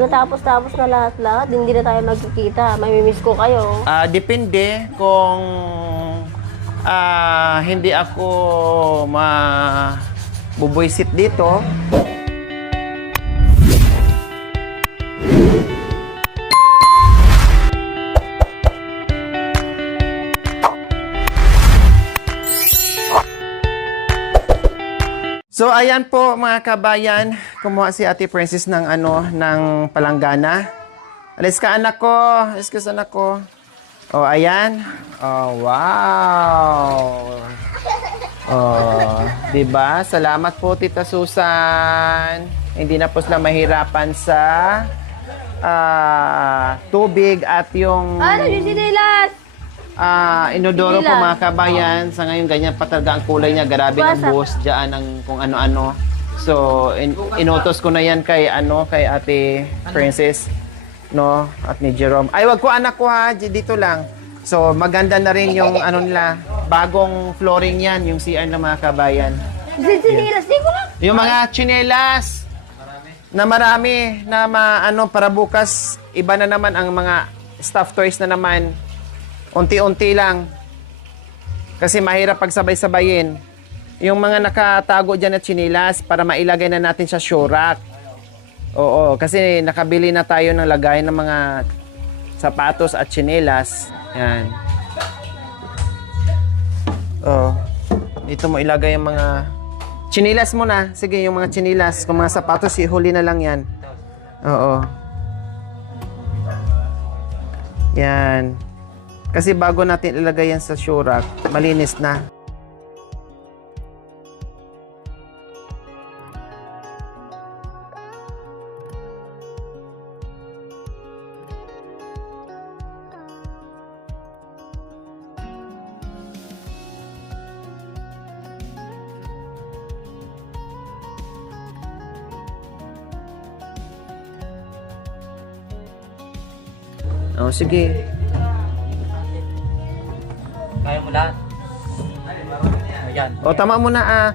Pag natapos-tapos na lahat-lahat, hindi na tayo magkikita. Mamimiss ko kayo. Depende kung hindi ako bubuisit dito. So ayan po mga kabayan, kumuha si Ate Princess ng ng palanggana. Alis ka anak ko, alis ka anak ko. Oh, ayan. Oh, wow. Oh, 'di ba? Salamat po Tita Susan. Hindi na po sila mahirapan sa tubig at yung Ano yung sinilas? inodoro po Hindi lang. mga kabayan. Sa ngayon, ganyan pa talaga ang kulay niya. Grabe ang Basa. buhos dyan ng kung ano-ano. So, inutos ko na yan kay Ate Princess, no? At ni Jerome. Ay, wag ko anak ko ha. Dito lang. So, maganda na rin yung nila. Bagong flooring yan, yung CR ng mga kabayan. Sinilas, di ko lang. Yung mga tsinelas. Na marami. Na para bukas, iba na naman ang mga stuffed toys na naman. Unti-unti lang. Kasi mahirap pagsabay-sabayin. Yung mga nakatago dyan na chinilas para mailagay na natin sa shoe rack. Oo, kasi nakabili na tayo ng lagay ng mga sapatos at chinilas. Yan. Oo. Dito mo ilagay yung mga chinilas mo na. Sige, yung mga chinilas. Kung mga sapatos, ihuli na lang yan. Oo. Yan. Kasi bago natin ilagay yan sa shoe rack, malinis na. Oh, sige. Kaya mo lahat. Ayan. O, tama mo na.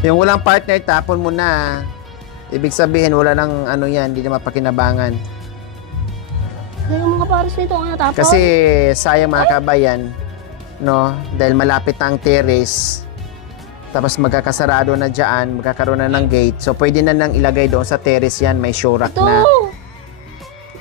Yung walang partner, tapon mo na. Ibig sabihin, wala nang yan, hindi na mapakinabangan. Yung mga paros nito, ang natapos. Kasi sayang mga kabayan, no? Dahil malapit na ang terrace. Tapos magkakasarado na dyan, magkakaroon na ng gate. So pwede na nang ilagay doon sa terrace yan, may show rack Ito. na.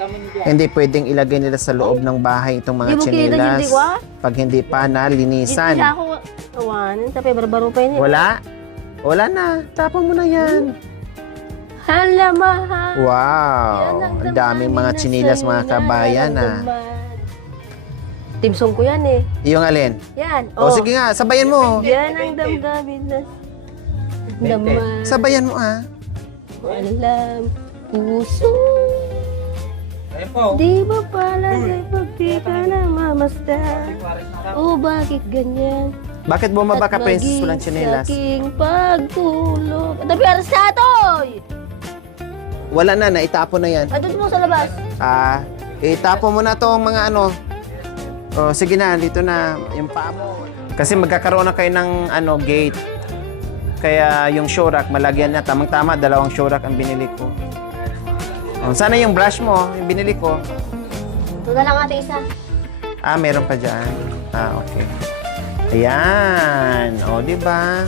Tama niyo dyan. Hindi pwedeng ilagay nila sa loob ng bahay itong mga Di mo kinita tsinelas. yung diwa? Pag hindi pa Hindi nalinisan. ako awanin. Tapi barbaro pa yun. Wala? Wala na. Tapon mo na yan. Hala, mahal. Wow. Yan ang Ang daming mga damdamin tsinelas na mga sa'yo kabayan nararamdaman. Timsong ko yan eh. Yung alin? Yan. O sige nga, sabayan mo. Yan ang damdamin na naman. Sabayan mo Alam, puso. Ayan po. Di ba pala pag di ka na mamasdan? O bakit ganyan? Bakit bumaba ka, At Princess? maging Walang tsinelas. sa aking pagtulog. Tapi aras na to! Wala na, naitapon na yan. Andun mo sa labas. Itapon mo na tong mga O, sige na, dito na yung paa mo. Kasi magkakaroon na kayo ng gate. Kaya yung show rack, malagyan na. Tamang-tama, 2 show rack ang binili ko. O, sana yung brush mo, yung binili ko. Ito na lang ate isa. Meron pa dyan. Okay. Ayan. O, di ba?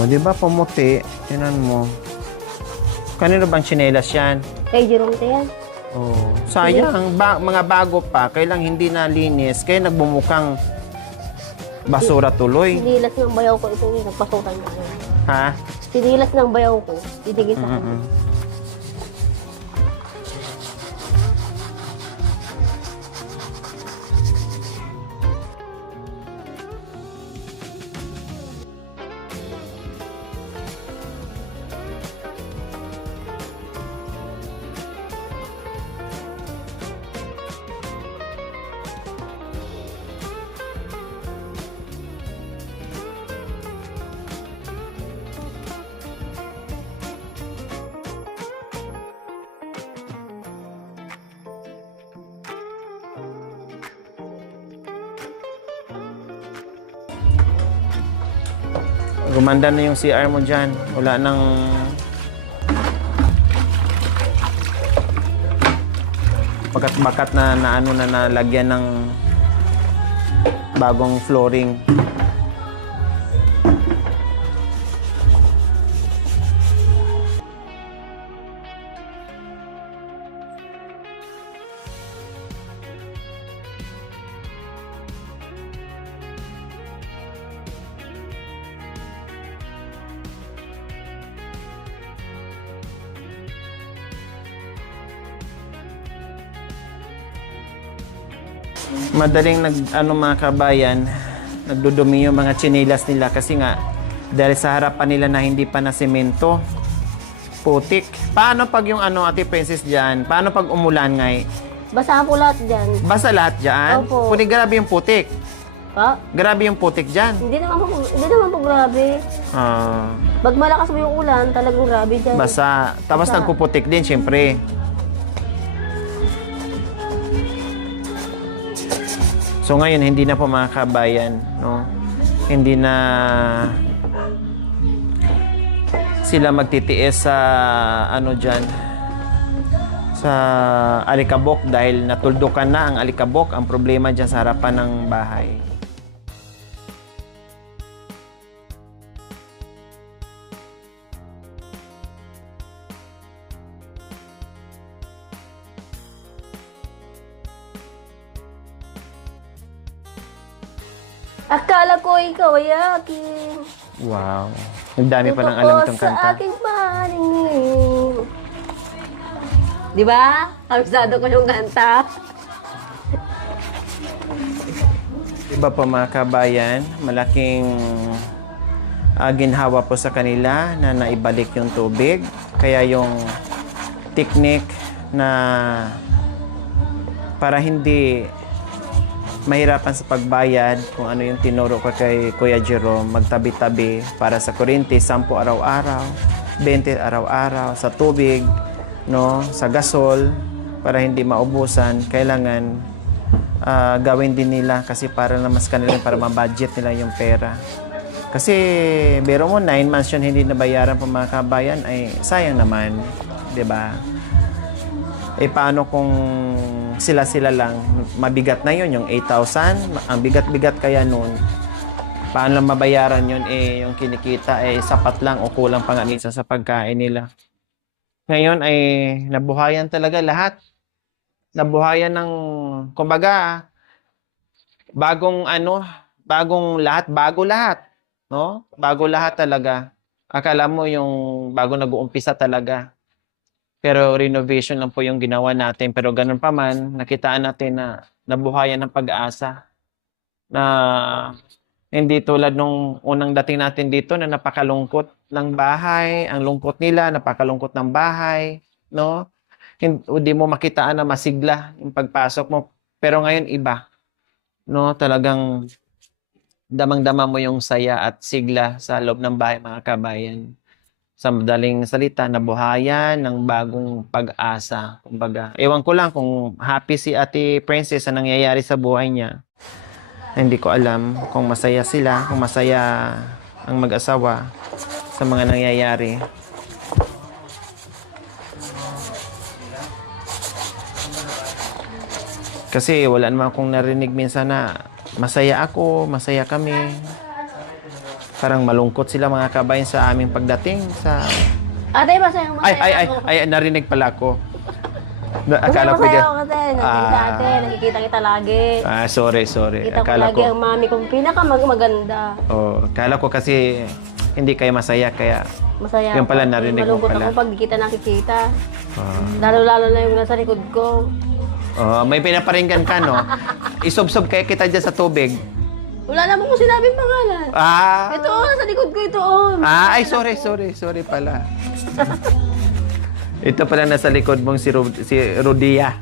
O, di ba pumuti? Tinan mo. Kanino bang tsinelas yan? Kay Jerome to yan. Oh, sayang. Mga bago pa. Kailang hindi na linis. Kaya nagbumukang basura tuloy. Sinilas ng bayaw ko ito yung nagpasukan ko. Ha? Sinilas ng bayaw ko. Dinigit sa kanya. Mm-mm. Gumanda na yung CR mo dyan. Wala nang... bakat-bakat na ano na nalagyan ng bagong flooring. Madaling mga kabayan, nagdudumi yung mga tsinelas nila kasi nga dahil sa harapan nila na hindi pa na semento, putik. Paano pag yung Ate Princess dyan? Paano pag umulan ngay? Basa po lahat dyan. Basta lahat dyan? Opo. Kundi grabe yung putik. Pa? Grabe yung putik dyan. Hindi naman po grabe. Pag malakas mo yung ulan, talagang grabe dyan. Basta. Tapos Basa. nagpuputik din, syempre. So ngayon, hindi na po mga kabayan, no? Hindi na sila magtitiis sa dyan, sa alikabok dahil natuldukan na ang alikabok. Ang problema dyan sa harapan ng bahay. Akala ko ikaw ay akin. Wow. Nagdami pa ng alam itong Sa kanta. aking paningin. Di ba? Kabisado ko yung kanta. Iba pa mga kabayan, malaking ginhawa po sa kanila na naibalik yung tubig. Kaya yung technique na para hindi mahirapan sa pagbayad, kung ano yung tinuro ko kay Kuya Jerome, magtabi-tabi para sa kuryente, 10 araw-araw, 20 araw-araw, sa tubig, no, sa gasol, para hindi maubusan, kailangan gawin din nila kasi para na mas kanila, para ma-budget nila yung pera. Kasi, biro mo, 9 months yun hindi nabayaran pa mga kabayan, ay sayang naman, 'di ba? Eh, paano kung sila-sila lang, mabigat na yun, yung 8,000, ang bigat-bigat kaya nun, paano lang mabayaran yun, yung kinikita, sapat lang o kulang pa nga minsan sa pagkain nila. Ngayon ay nabuhayan talaga lahat. Nabuhayan ng, kumbaga, bagong lahat, bago lahat, no? Bago lahat talaga. Akala mo yung bago nag-uumpisa talaga. Pero renovation lang po yung ginawa natin. Pero ganun pa man, nakitaan natin na nabuhayan ng pag-asa. Na hindi tulad nung unang dating natin dito na napakalungkot ng bahay. Ang lungkot nila, napakalungkot ng bahay. No? Hindi mo makitaan na masigla yung pagpasok mo. Pero ngayon iba. No? Talagang damang-dama mo yung saya at sigla sa loob ng bahay, mga kabayan. Sa madaling salita, nabuhayan ng bagong pag-asa. Kumbaga, ewan ko lang kung happy si Ate Princess sa nangyayari sa buhay niya. Hindi ko alam kung masaya sila, kung masaya ang mag-asawa sa mga nangyayari. Kasi wala naman akong narinig minsan na masaya ako, masaya kami. Parang malungkot sila mga kabayan sa aming pagdating sa... Ate, masaya Ay, narinig pala ako. Akala ko masaya ako kasi nandito ate, nakikita kita lagi. Sorry. Kita ko lagi ang mami kong pinakamaganda. Akala ko kasi hindi kayo masaya, kaya Masaya yung pala ako. narinig mo Malungkot pala. ako pag di kita nakikita. Lalo-lalo na yung nasa likod ko. May pinaparinggan ka, no? Isob-sob kaya kita dyan sa tubig. Wala naman kung sinabing pangalan. Ito, nasa likod ko ito. Ay, sorry pala. Ito pala nasa likod mong si Rodia.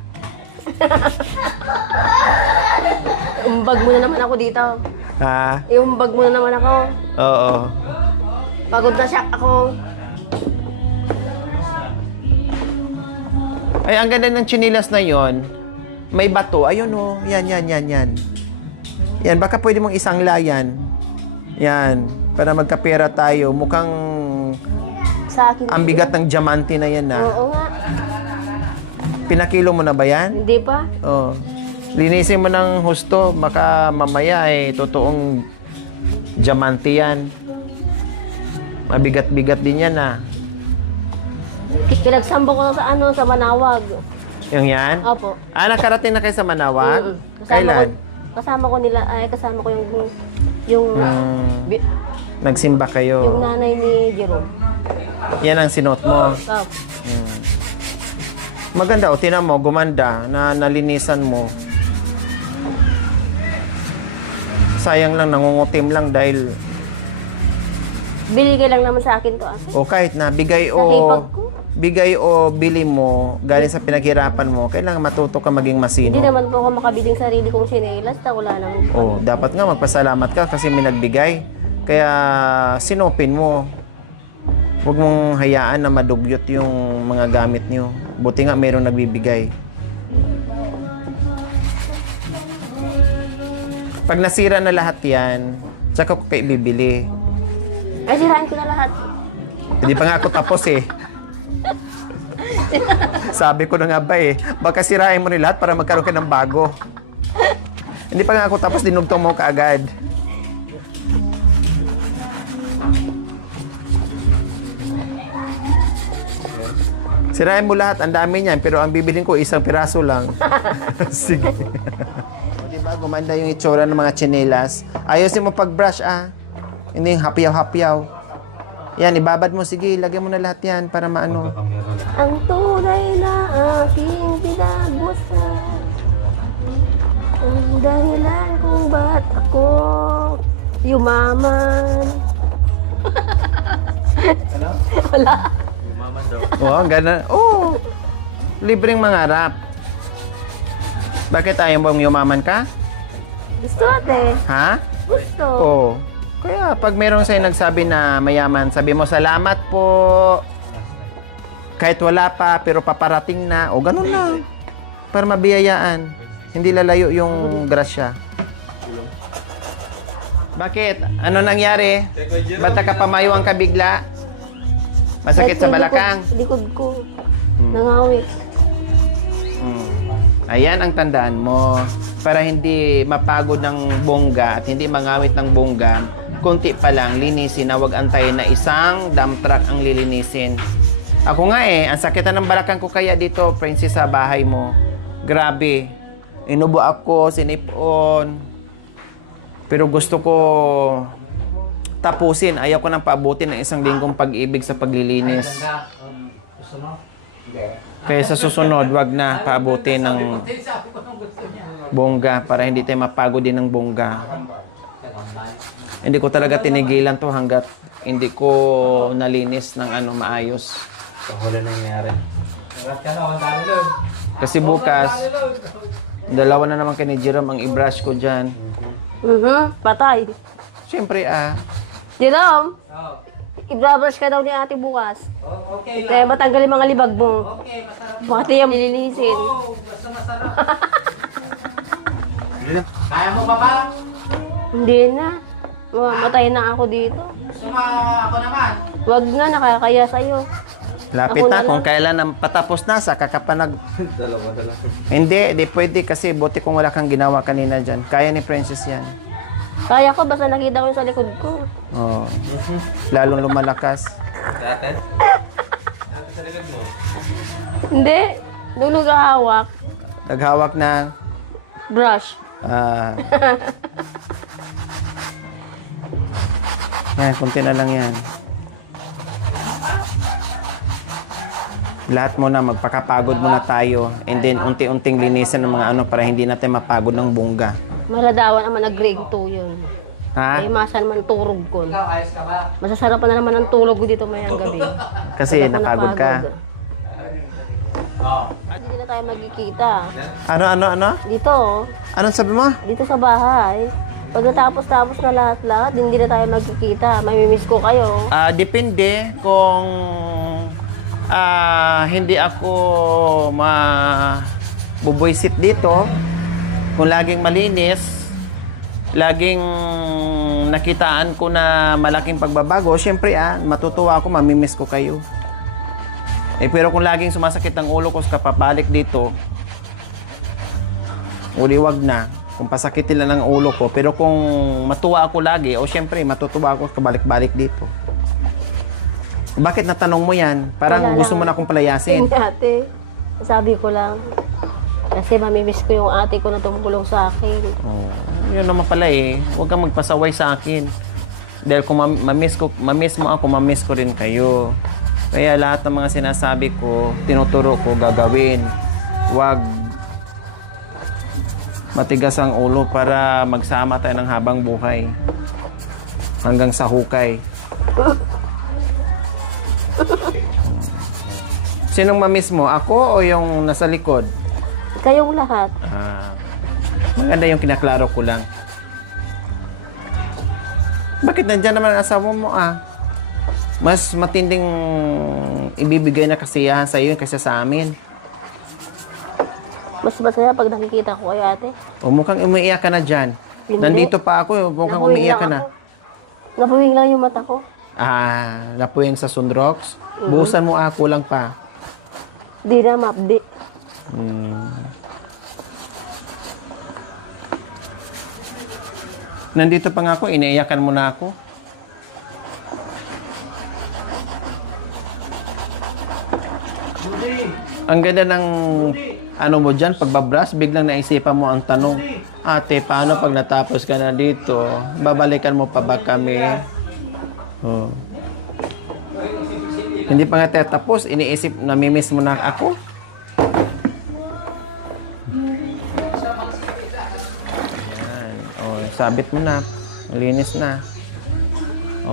Umbag mo na naman ako dito. Iumbag mo na naman ako. Oo. Pagod na siya ako. Ay, ang ganda ng chinilas na yon. May bato. Ayun, Yan. Yan, baka pwede mong isang layan. Yan. Para magkapera tayo. Mukhang Sa akin. ang bigat ng diamante na yan na. Oo nga. Pinakilo mo na ba yan? Hindi pa. Oo. Linisin mo ng husto. Baka mamaya totoong diamante yan. Mabigat-bigat din yan na. Pinagsamba ko sa sa Manawag. Yung yan? Opo. Nakarating na kayo sa Manawag? Mm-mm. Kailan? Kasama ko yung bi- Nagsimba yung kayo. nanay ni Jerome. Yan ang sinot mo. Opo. Maganda, tinan mo, gumanda, na nalinisan mo. Sayang lang, nangungutim lang dahil, Biligay lang naman sa akin to ate. o kahit na, Nakipag ko. bigay o bili mo, galing sa pinaghirapan mo, kailangan matuto ka maging masino. Hindi naman po ako makabiling sarili kong sinelas. Wala naman po. Dapat nga magpasalamat ka kasi may nagbigay. Kaya sinopin mo. Huwag mong hayaan na madugyot yung mga gamit nyo. Buti nga mayroong nagbibigay. Pag nasira na lahat yan, tsaka ko kayo bibili. Ay, sirain ko na lahat. Hindi pa nga ako tapos eh. Sabi ko na nga ba baka sirain mo ni lahat para magkaroon ka ng bago. Hindi pa nga ako tapos, dinugtong mo kaagad. Sirain mo lahat, ang dami niyan, pero ang bibilin ko isang piraso lang. Sige. Diba, gumanda yung itsura ng mga tsinelas. Ayusin mo pag-brush Hindi yung hapyaw-hapyaw. Yan, ibabad mo. Sige, lagyan mo na lahat yan para maano. Ang tunay na aking pinagmusan. Ang dahilan kung ba't ako yumaman. Wala. Oo, ganun. Oo. Libreng mangarap. Bakit ayaw mong yumaman ka? Gusto ate. Ha? Gusto. Oo. Kaya pag merong sa'yo nagsabi na mayaman, sabi mo, salamat po. Kahit wala pa, pero paparating na. O ganun na. Para mabiyayaan. Hindi lalayo yung grasya. Bakit? Ano nangyari? Ba't nakapamaywang ka bigla? Masakit sa balakang? Likod ko. Nangawit. Ayan ang tandaan mo. Para hindi mapagod ng bongga at hindi mangawit ng bongga, konti pa lang, linisin na wag antayin na isang dump truck ang lilinisin. Ako nga ang sakitan ng balakang ko kaya dito, princess, sa bahay mo. Grabe. Inubo ako, sinipon. Pero gusto ko tapusin. Ayaw ko nang paabutin ng isang linggong pag-ibig sa paglilinis. Gusto mo? Kaya sa susunod, wag na paabutin ng bongga para hindi tayo mapagod din ng bongga. Hindi ko talaga tinigilan to hanggat hindi ko nalinis ng maayos. Wala nangyari. Kasi bukas, dalawa na naman kay ni Jerome ang i-brush ko dyan. Patay. Siyempre Jerome, i-brush ka daw ni ate bukas. Okay Kaya matanggal yung mga libag mo. Okay, masarap. Pati yung nilinisin. Basta masarap. Kaya mo ba ba? Hindi na. Matay na ako dito. Ako naman. Wag na, nakakaya sa'yo. Lapit Ako na na kung lang. kailan ang patapos na, saka ka pa Hindi pwede kasi buti kung wala kang ginawa kanina dyan. Kaya ni Princess yan. Kaya ko, basta nakita ko yung sa likod ko. Oh. Lalong lumalakas. Hindi. Doon nag-ahawak. Naghawak na. Brush. Yan, kunti na lang yan. Lahat muna, magpakapagod muna tayo. And then, unti-unting linisan ng mga para hindi natin mapagod ng bongga. Maladawan naman na grade 2 yun. Ha? Ay, masa naman turog ko. Ikaw, ayos ka ba? Masasarap na naman ang tulog ko dito mayang gabi. Kasi Pag ako napagod ka. Oo. Hindi na tayo magkikita. Ano? Dito, Anong sabi mo? dito sa bahay. Pagkatapos na lahat-lahat, hindi na tayo magkikita. Mamimiss ko kayo. Depende kung hindi ako bubuisit dito. Kung laging malinis, laging nakitaan ko na malaking pagbabago, syempre matutuwa ako, mamimiss ko kayo. Pero kung laging sumasakit ang ulo ko sa kapabalik dito, uli wag na. Kung pasakitin lang ang ulo ko. Pero kung matuwa ako lagi, syempre matutuwa ako kabalik-balik dito. Bakit natanong mo yan? Parang Wala gusto lang. mo na akong palayasin. Hindi, ate. Sabi ko lang. Kasi mamimiss ko yung ate ko na tumulong sa akin. Oh, yun naman pala Huwag kang magpasaway sa akin. Dahil kung mamiss mo ako, mamiss ko rin kayo. Kaya lahat ng mga sinasabi ko, tinuturo ko, gagawin. Huwag matigas ang ulo para magsama tayo ng habang buhay. Hanggang sa hukay. Sinong mamiss mo? Ako o yung nasa likod? Kayong lahat. Maganda yung kinaklaro ko lang. Bakit nandyan naman ang asawa mo Mas matinding ibibigay na kasiyahan sa iyo kaysa sa amin. Mas masaya pag nakikita ko kay ate. O mukhang umiiyak ka na dyan. Hindi. Nandito pa ako, mukhang Napuwing umiiyak ka lang na. ako. Napuwing lang yung mata ko. Napuwing sa Sundrox. Buhusan mo kulang pa. Di na mapdi. Nandito pa nga ako, iniiyakan mo na ako. Ang ganda ng mo dyan, pagbabras, biglang naisipan mo ang tanong, ate, paano pag natapos ka na dito? Babalikan mo pa ba kami? Oh. Hindi pa nga tatapos, iniisip, namimiss mo na ako? Ayan. Sabit mo na. Malinis na.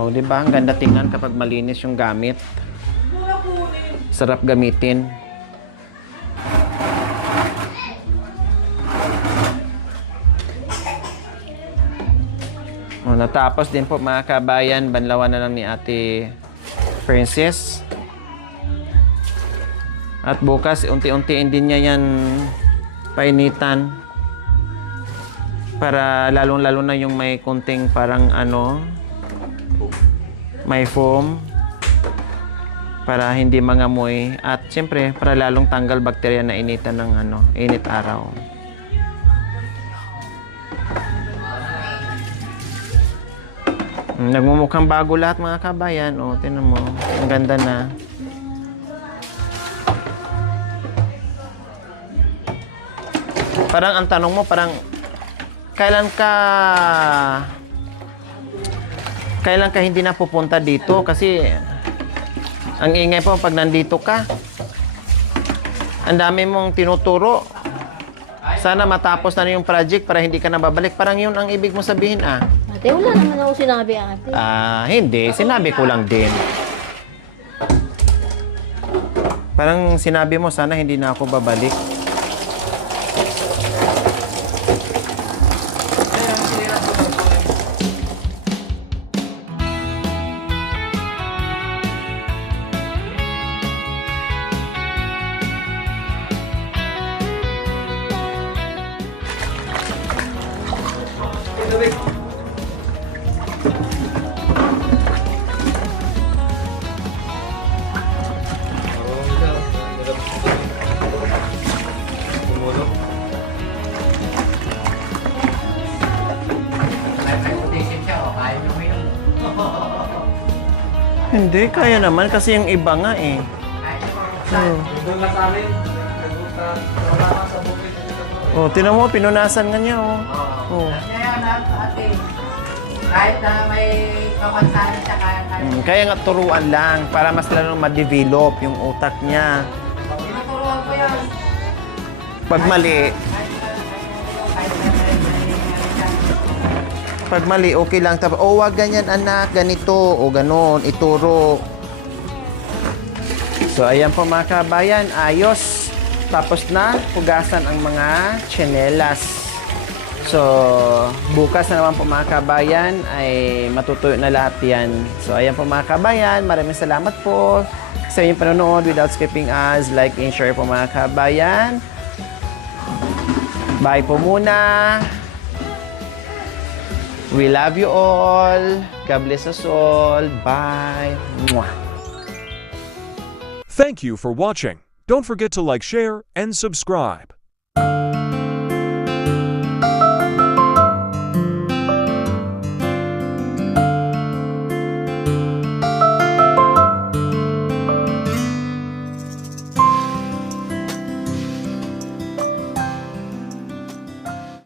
Di ba? Ang ganda tingnan kapag malinis yung gamit. Sarap gamitin. Natapos din po mga kabayan, banlawan na lang ni Ate Princess. At bukas, unti-untiin din niya yan painitan. Para lalong-lalo na yung may kunting parang may foam. Para hindi mangamoy. At siyempre, para lalong tanggal bakterya na initan ng init araw. Nagmumukhang bago lahat mga kabayan. Tingnan mo. Ang ganda na. Parang ang tanong mo, parang kailan ka hindi na pupunta dito? Kasi ang ingay po pag nandito ka. Ang dami mong tinuturo. Sana matapos na yung project para hindi ka na babalik. Parang yun ang ibig mo sabihin Ate, wala naman ako sinabi ate. Hindi. Sinabi ko lang din. Parang sinabi mo, sana hindi na ako babalik. Hindi, kaya naman kasi yung iba nga Doon lang sa amin. Wala ka sa bukid. Tinan mo, pinunasan nga niya Ngayon, ate, kahit na may kapansanan siya, Kaya nga turuan lang para mas lalong ma-develop yung utak niya. tinuturuan ko yan. Pag mali, okay lang. Tapos, wag ganyan anak, ganito, o ganon, ituro. So, ayan po mga kabayan, ayos. Tapos na, hugasan ang mga tsinelas. So, bukas na naman po mga kabayan, ay matutuyo na lahat yan. So, ayan po mga kabayan, maraming salamat po sa inyong panonood. Without skipping us, like and share po mga kabayan. Bye po muna. We love you all. God bless us all. Bye. Mwah. Thank you for watching. Don't forget to like, share, and subscribe.